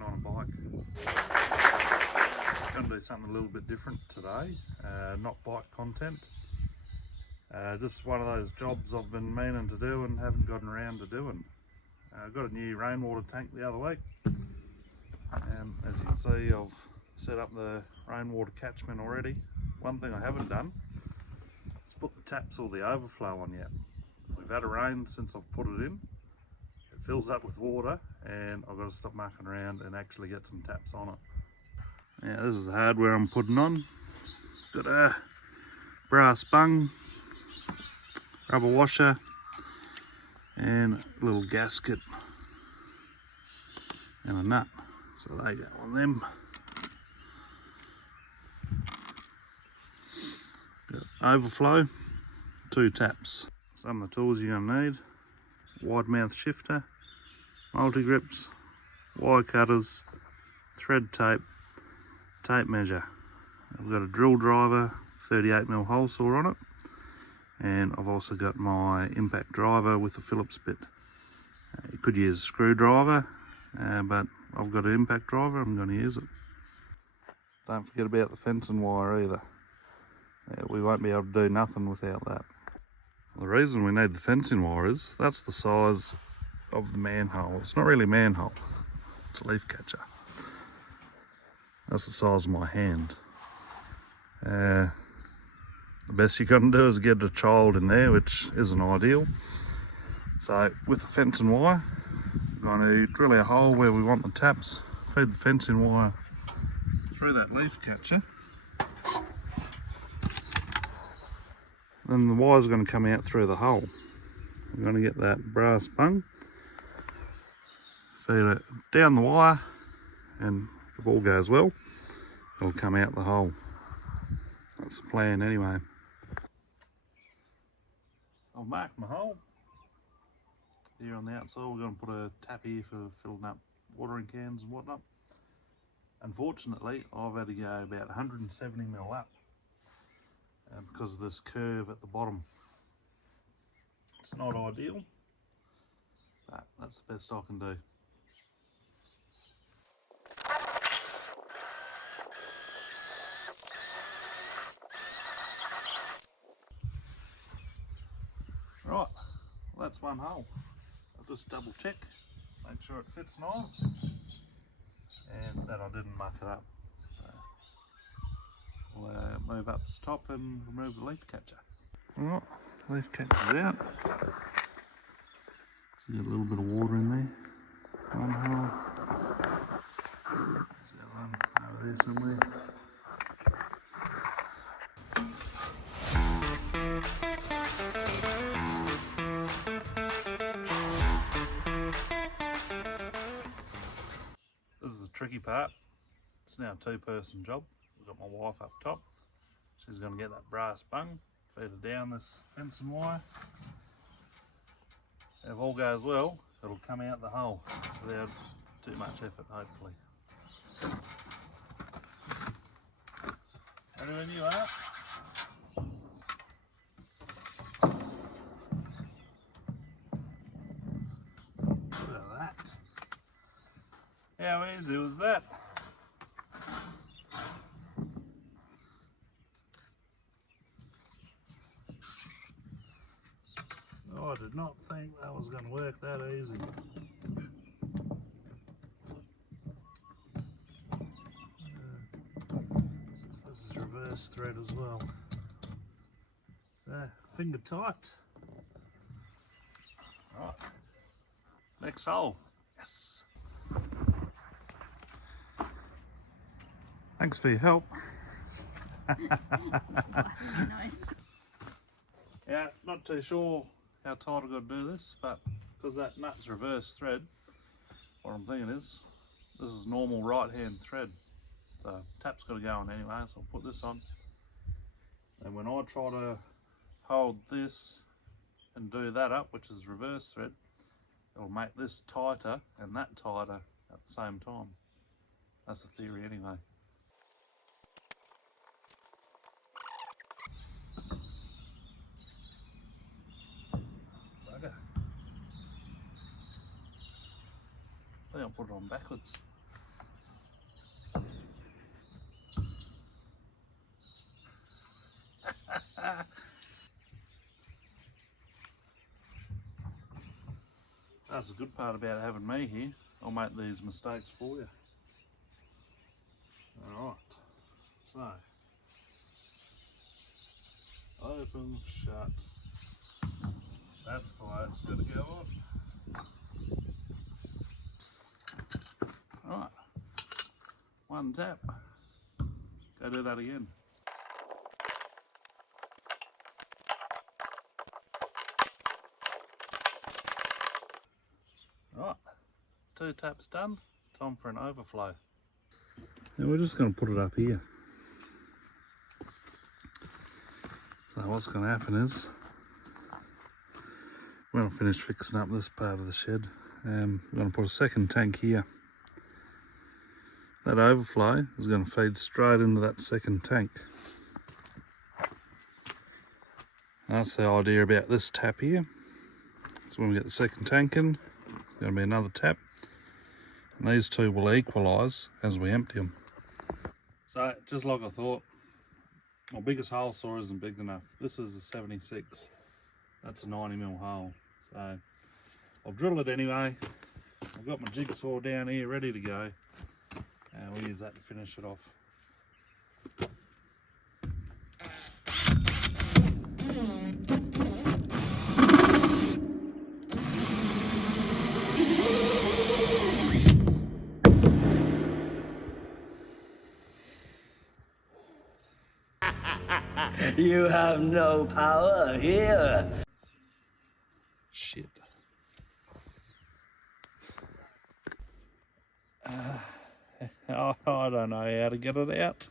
man on a bike. Going to do something a little bit different today, not bike content. Just one of those jobs I've been meaning to do and haven't gotten around to doing. I got a new rainwater tank the other week, and as you can see, I've set up the rainwater catchment already. One thing I haven't done is put the taps or the overflow on yet. We've had a rain since I've put it in. It fills up with water and I've got to stop mucking around and actually get some taps on it. Now this is the hardware I'm putting on. Got a brass bung, rubber washer and a little gasket and a nut. So they go on them. Got overflow, 2 taps. Some of the tools you're going to need: wide mouth shifter, multi-grips, wire cutters, thread tape, tape measure. I've got a drill driver, 38mm hole saw on it, and I've also got my impact driver with a Phillips bit. You could use a screwdriver, but I've got an impact driver, I'm going to use it. Don't forget about the fencing wire either. We won't be able to do nothing without that. The reason we need the fencing wire is that's the size of the manhole. It's not really a manhole, it's a leaf catcher. That's the size of my hand. The best you can do is get a child in there, which isn't ideal. So with the fencing wire, we're going to drill our hole where we want the taps, feed the fencing wire through that leaf catcher. Then the wire's going to come out through the hole. We're going to get that brass bung, feed it down the wire, and if all goes well, it'll come out the hole. That's the plan anyway. I've marked my hole. Here on the outside we're going to put a tap here for filling up watering cans and whatnot. Unfortunately, I've had to go about 170mm up because of this curve at the bottom. It's not ideal, but that's the best I can do. Right, well, that's one hole. I'll just double check, make sure it fits nice, and that I didn't muck it up. We'll move up to top and remove the leaf catcher. Alright, leaf catcher's out. So you got a little bit of water in there. One hole. There's that one over there somewhere. This is the tricky part. It's now a 2-person job. I've got my wife up top. She's going to get that brass bung, feed it down this fencing wire. If all goes well, it'll come out the hole without too much effort, hopefully. Ready when you are. Look at that. How easy was that? I did not think that was going to work that easy. This is reverse thread as well. Finger tight. Right, next hole. Yes. Thanks for your help. Yeah, not too sure how tight I've got to do this, but because that nut's reverse thread, what I'm thinking is, this is normal right hand thread. So tap's got to go on anyway, so I'll put this on. And when I try to hold this and do that up, which is reverse thread, it'll make this tighter and that tighter at the same time. That's the theory anyway. I think I'll put it on backwards. That's the good part about having me here. I'll make these mistakes for you. Alright, so open, shut. That's the way it's got to go on. Alright, one tap. Go do that again. Right, 2 taps done, time for an overflow. And we're just going to put it up here. So what's going to happen is, when I finish fixing up this part of the shed, I'm going to put a second tank here. That overflow is going to feed straight into that second tank. That's the idea about this tap here. So when we get the second tank in, there's going to be another tap, and these two will equalise as we empty them. So just like I thought, my biggest hole saw isn't big enough. This is a 76, that's a 90mm hole. So I'll drill it anyway. I've got my jigsaw down here ready to go, and we'll use that to finish it off. You have no power here. Shit. I don't know how to get it out.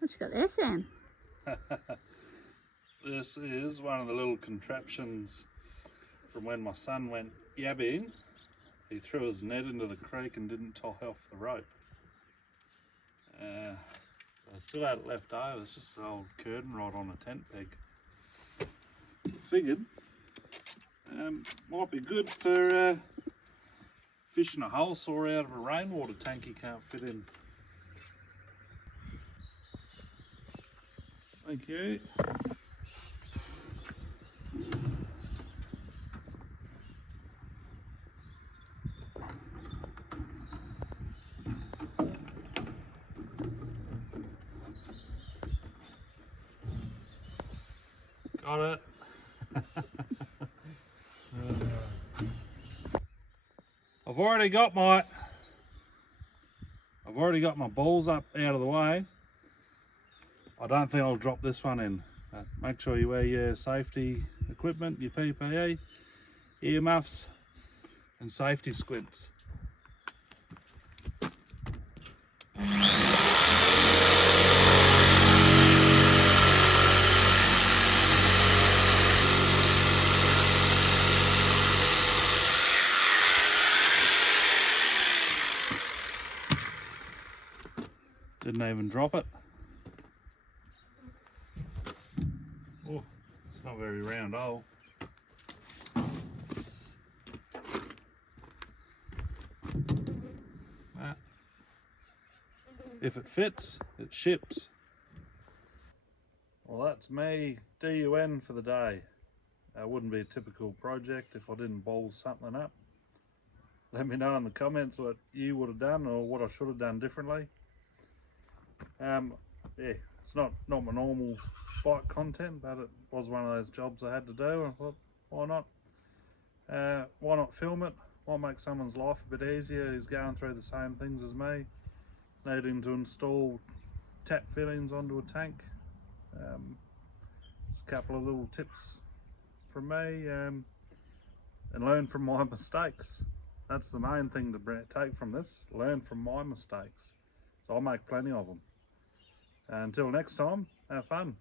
What you got this in? This is one of the little contraptions from when my son went yabbing. He threw his net into the creek and didn't tie off the rope. So I still had it left over. It's just an old curtain rod on a tent peg. Figured might be good for fishing a hole saw out of a rainwater tank you can't fit in. Thank you. Got it. I've already got my balls up out of the way. I don't think I'll drop this one in. Make sure you wear your safety equipment, your PPE, earmuffs and safety squints. Didn't even drop it. Oh, it's not a very round hole. If it fits, it ships. Well, that's me DUN for the day. It wouldn't be a typical project if I didn't ball something up. Let me know in the comments what you would have done or what I should have done differently. Yeah, it's not my normal bike content, but it was one of those jobs I had to do, and I thought, why not film it? Why make someone's life a bit easier who's going through the same things as me, needing to install tap fittings onto a tank. A couple of little tips from me, and learn from my mistakes. That's the main thing to take from this, learn from my mistakes. So I'll make plenty of them. Until next time, have fun.